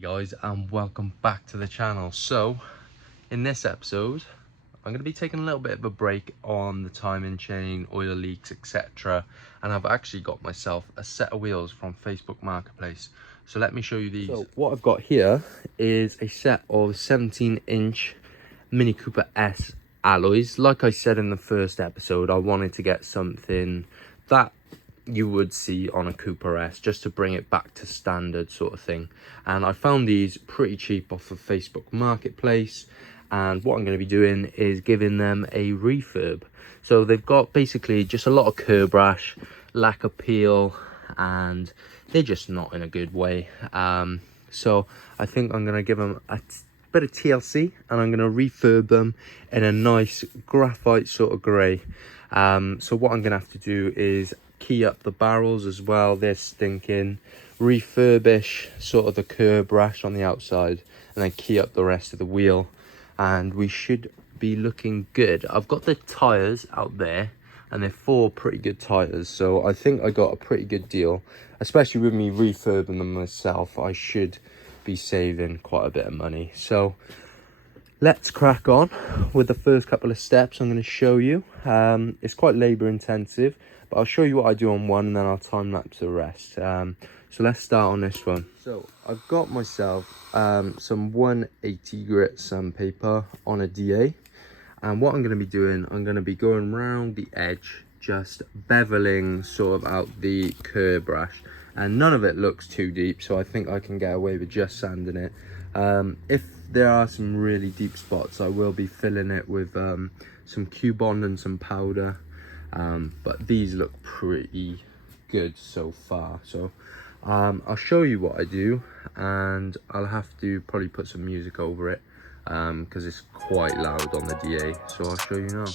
guys, and welcome back to the channel. So in this episode I'm going to be taking a little bit of a break on the timing chain, oil leaks, etc. And I've actually got myself a set of wheels from Facebook Marketplace. So let me show you these. So what I've got here is a set of 17-inch Mini Cooper S alloys. Like I said in the first episode, I wanted to get something that you would see on a Cooper S, just to bring it back to standard sort of thing. And I found these pretty cheap off of Facebook Marketplace, and what I'm going to be doing is giving them a refurb. So they've got basically just a lot of curb rash, lack of peel, and they're just not in a good way. So I think I'm going to give them a bit of TLC, and I'm going to refurb them in a nice graphite sort of grey. So what I'm going to have to do is key up the barrels as well. They're stinking. Refurbish sort of the curb rash on the outside, and then key up the rest of the wheel, and we should be looking good. I've got the tires out there, and they're 4 pretty good tires, so I think I got a pretty good deal. Especially with me refurbing them myself, I should be saving quite a bit of money. So let's crack on with the first couple of steps I'm going to show you. It's quite labor intensive, but I'll show you what I do on one, and then I'll time lapse the rest. So let's start on this one. So I've got myself some 180 grit sandpaper on a DA, and what I'm going to be doing, I'm going to be going round the edge, just beveling sort of out the curb rash, and none of it looks too deep, so I think I can get away with just sanding it. If there are some really deep spots, I will be filling it with some Q-Bond and some powder. But these look pretty good so far. So I'll show you what I do, and I'll have to probably put some music over it because it's quite loud on the DA. So I'll show you now.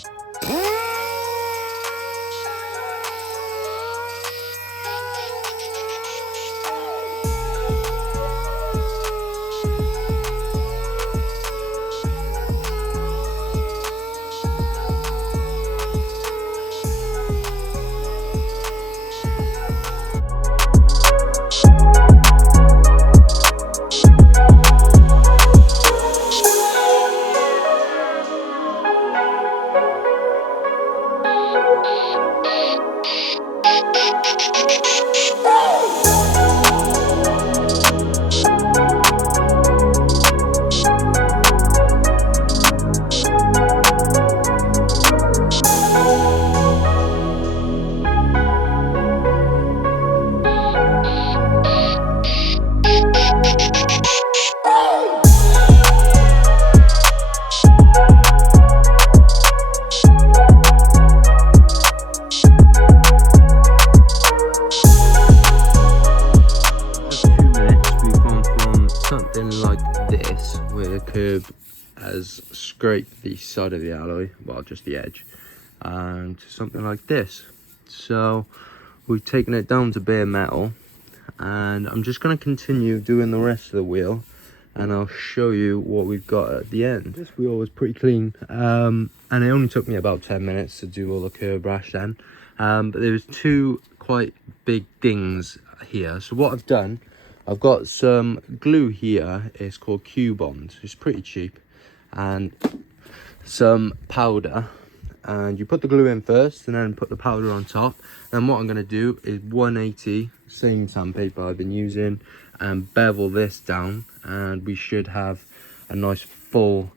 Something like this, where the curb has scraped the side of the alloy, well, just the edge, and something like this. So we've taken it down to bare metal, and I'm just going to continue doing the rest of the wheel, and I'll show you what we've got at the end. This wheel was pretty clean, and it only took me about 10 minutes to do all the curb rash then, but there was 2 quite big dings here. So what I've done, I've got some glue here. It's called Q-Bond. It's pretty cheap, and some powder, and you put the glue in first and then put the powder on top. Then what I'm going to do is 180, same sandpaper I've been using, and bevel this down, and we should have a nice full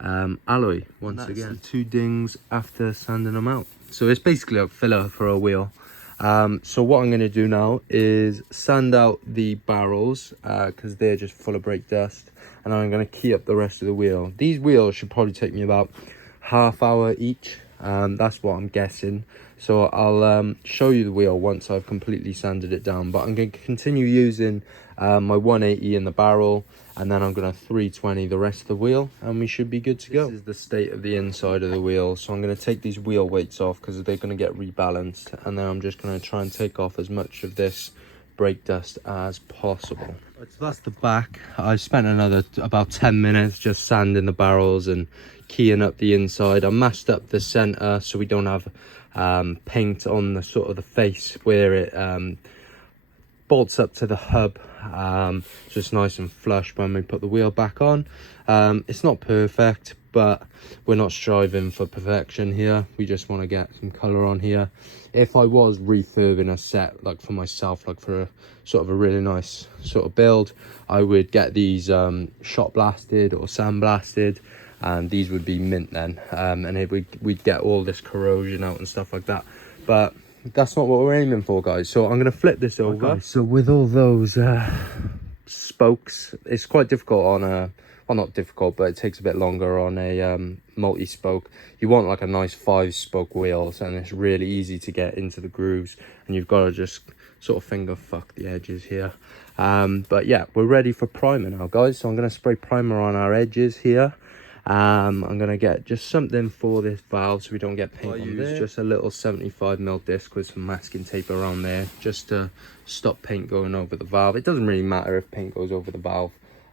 alloy once again. The 2 dings after sanding them out. So it's basically a filler for a wheel. So what I'm going to do now is sand out the barrels because they're just full of brake dust, and I'm going to key up the rest of the wheel. These wheels should probably take me about ½ hour each. That's what I'm guessing. So I'll show you the wheel once I've completely sanded it down, but I'm going to continue using my 180 in the barrel, and then I'm going to 320 the rest of the wheel, and we should be good to go. This is the state of the inside of the wheel. So I'm going to take these wheel weights off because they're going to get rebalanced, and then I'm just going to try and take off as much of this brake dust as possible. Right, so that's the back. I spent another about 10 minutes just sanding the barrels and keying up the inside. I masked up the center so we don't have paint on the sort of the face where it bolts up to the hub. so it's nice and flush when we put the wheel back on. It's not perfect, but we're not striving for perfection here. We just want to get some color on here. If I was refurbing a set, like for myself, like for a sort of a really nice sort of build, I would get these shot blasted or sandblasted, and these would be mint then, and we'd get all this corrosion out and stuff like that. But that's not what we're aiming for, guys. So I'm going to flip this over. Okay, so with all those spokes, it's quite difficult on a, well, not difficult, but it takes a bit longer on a multi-spoke. You want like a nice 5-spoke wheels, and it's really easy to get into the grooves, and you've got to just sort of finger fuck the edges here. But yeah, we're ready for primer now, guys. So I'm going to spray primer on our edges here. I'm going to get just something for this valve so we don't get paint on there. Just a little 75mm disc with some masking tape around there, just to stop paint going over the valve. It doesn't really matter if paint goes over the valve,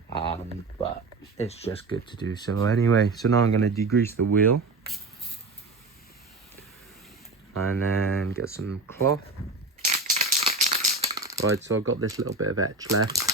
but it's just good to do so anyway. So now I'm going to degrease the wheel, and then get some cloth. Right, so I've got this little bit of etch left.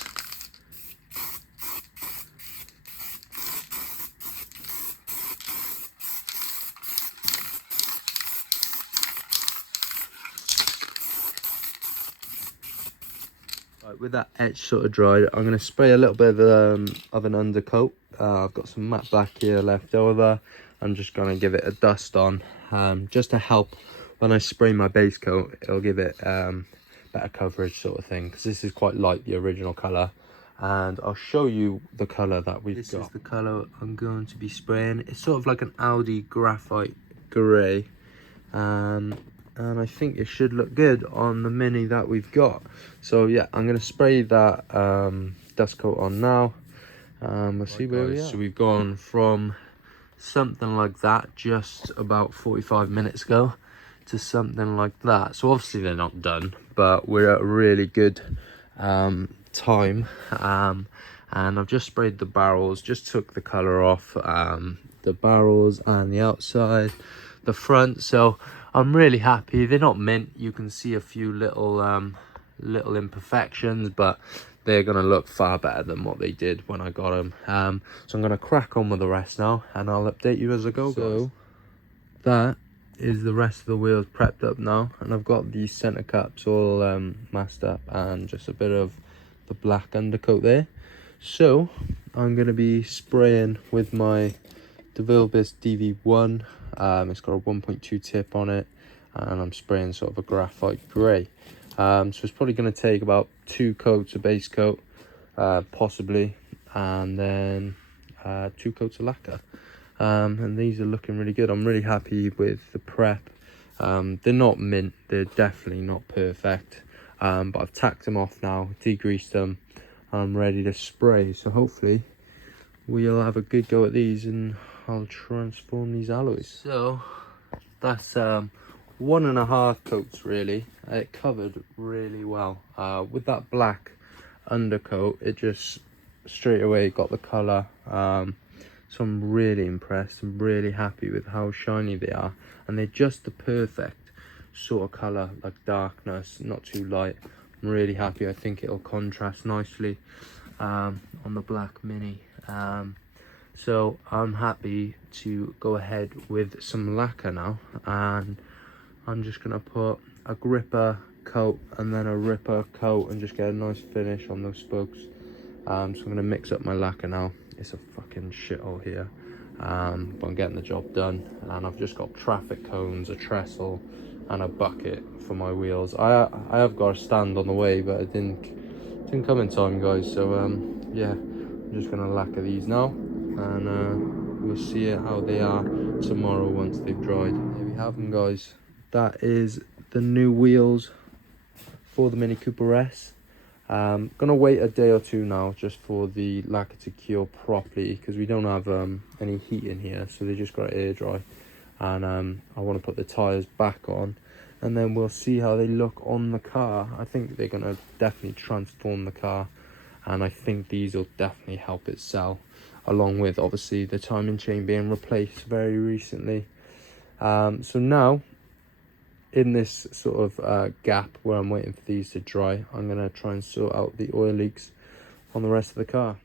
Right, with that etch sort of dried, I'm going to spray a little bit of an undercoat. I've got some matte black here left over. I'm just going to give it a dust on, just to help when I spray my base coat. It'll give it better coverage sort of thing, because this is quite light, the original colour. And I'll show you the colour that we've got. This is the colour I'm going to be spraying. It's sort of like an Audi graphite grey. And I think it should look good on the Mini that we've got. So yeah, I'm going to spray that dust coat on now. We'll see where we are. So we've gone from something like that just about 45 minutes ago to something like that. So obviously they're not done, but we're at a really good time. And I've just sprayed the barrels, just took the color off the barrels and the outside, the front. So I'm really happy. They're not mint. You can see a few little imperfections, but they're gonna look far better than what they did when I got them. So I'm gonna crack on with the rest now, and I'll update you as I go. So that is the rest of the wheels prepped up now, and I've got these center caps all masked up, and just a bit of the black undercoat there. So I'm gonna be spraying with my DeVilbiss DV1. It's got a 1.2 tip on it, and I'm spraying sort of a graphite grey. So it's probably going to take about 2 coats of base coat, possibly, and then 2 coats of lacquer. And these are looking really good. I'm really happy with the prep. They're not mint, they're definitely not perfect, but I've tacked them off now, degreased them. I'm ready to spray, so hopefully we'll have a good go at these, and I'll transform these alloys. So that's 1.5 coats really. It covered really well with that black undercoat. It just straight away got the color. So I'm really impressed. I'm really happy with how shiny they are, and they're just the perfect sort of color, like darkness, not too light. I'm really happy. I think it'll contrast nicely on the black Mini. So I'm happy to go ahead with some lacquer now, and I'm just gonna put a gripper coat and then a ripper coat and just get a nice finish on those spokes. So I'm gonna mix up my lacquer now. It's a fucking shithole here, but I'm getting the job done. And I've just got traffic cones, a trestle, and a bucket for my wheels. I have got a stand on the way, but it didn't come in time, guys. So yeah, I'm just gonna lacquer these now, and we'll see how they are tomorrow once they've dried. Here we have them, guys. That is the new wheels for the Mini Cooper S. Gonna wait a day or two now just for the lacquer to cure properly, because we don't have any heat in here, so they just got to air dry. And I want to put the tires back on, and then we'll see how they look on the car. I think they're gonna definitely transform the car, and I think these will definitely help it sell, along with obviously the timing chain being replaced very recently. So now in this sort of gap where I'm waiting for these to dry, I'm going to try and sort out the oil leaks on the rest of the car.